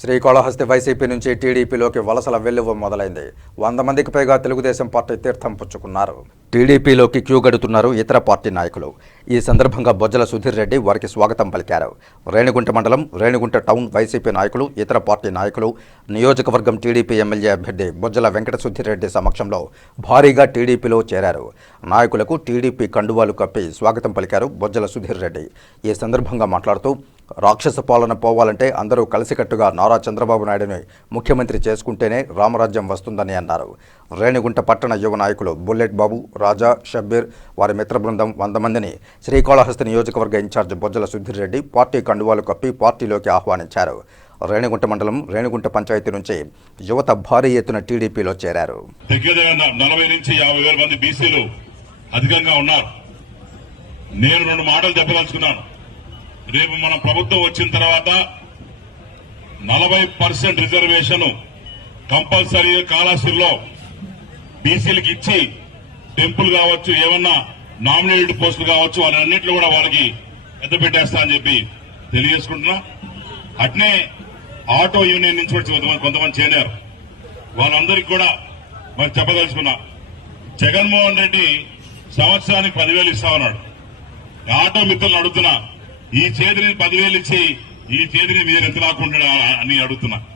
Srikalahasti YCP నుంచి టీడీపీలోకి వలసల వెల్లువ మొదలైంది. వంద మందికి పైగా తెలుగుదేశం పార్టీ తీర్థం పుచ్చుకున్నారు. టీడీపీలోకి క్యూగడుతున్నారు ఇతర పార్టీ నాయకులు. ఈ సందర్భంగా బొజ్జల సుధీర్ రెడ్డి వారికి స్వాగతం పలికారు. రేణిగుంట మండలం రేణిగుంట టౌన్ వైసీపీ నాయకులు ఇతర పార్టీ నాయకులు నియోజకవర్గం టీడీపీ ఎమ్మెల్యే అభ్యర్థి బొజ్జల వెంకట సుధీర్ రెడ్డి సమక్షంలో భారీగా టీడీపీలో చేరారు. నాయకులకు టీడీపీ కండువాలు కప్పి స్వాగతం పలికారు బొజ్జల సుధీర్ రెడ్డి. ఈ సందర్భంగా మాట్లాడుతూ రాక్షస పాలన పోవాలంటే అందరూ కలిసికట్టుగా నారా చంద్రబాబు నాయుడుని ముఖ్యమంత్రి చేసుకుంటేనే రామరాజ్యం వస్తుందని అన్నారు. రేణిగుంట పట్టణ యువ నాయకులు బుల్లెట్ బాబు రాజా షబ్బీర్ వారి మిత్ర బృందం వంద మందిని శ్రీకాళహస్తి నియోజకవర్గ ఇన్ఛార్జ్ బొజ్జల సుధీర్ రెడ్డి పార్టీ కండువాలు కప్పి పార్టీలోకి ఆహ్వానించారు. రేణిగుంట మండలం రేణిగుంట పంచాయతీ నుంచి యువత భారీ ఎత్తున టీడీపీలో చేరారు. నలభై నుంచి యాభై వేల మంది బీసీలు అధికంగా ఉన్నారు. నేను రెండు మాటలు చెప్పదలుచుకున్నాను. రేపు మన ప్రభుత్వం వచ్చిన తర్వాత నలభై పర్సెంట్ రిజర్వేషన్ కంపల్సరీ కాళాశ్రీలో బీసీలకు ఇచ్చి టెంపుల్ కావచ్చు ఏమన్నా నామినేటెడ్ పోస్టులు కావచ్చు వాళ్ళన్నింటిలో కూడా వాళ్ళకి పెద్ద పెట్టేస్తా అని చెప్పి తెలియజేసుకుంటున్నా. అట్నే ఆటో యూనియన్ నుంచి కూడా కొంతమంది కొంతమంది చేరారు. వాళ్ళందరికీ కూడా మరి చెప్పదలుచుకున్నా జగన్మోహన్ రెడ్డి సంవత్సరానికి పదివేలు ఇస్తా ఉన్నాడు. ఆటో మిత్రులను అడుగుతున్నా ఈ చేతిని పదివేలు ఇచ్చి ఈ చేతిని మీరు ఎంత రాకుండా అని అడుగుతున్నా.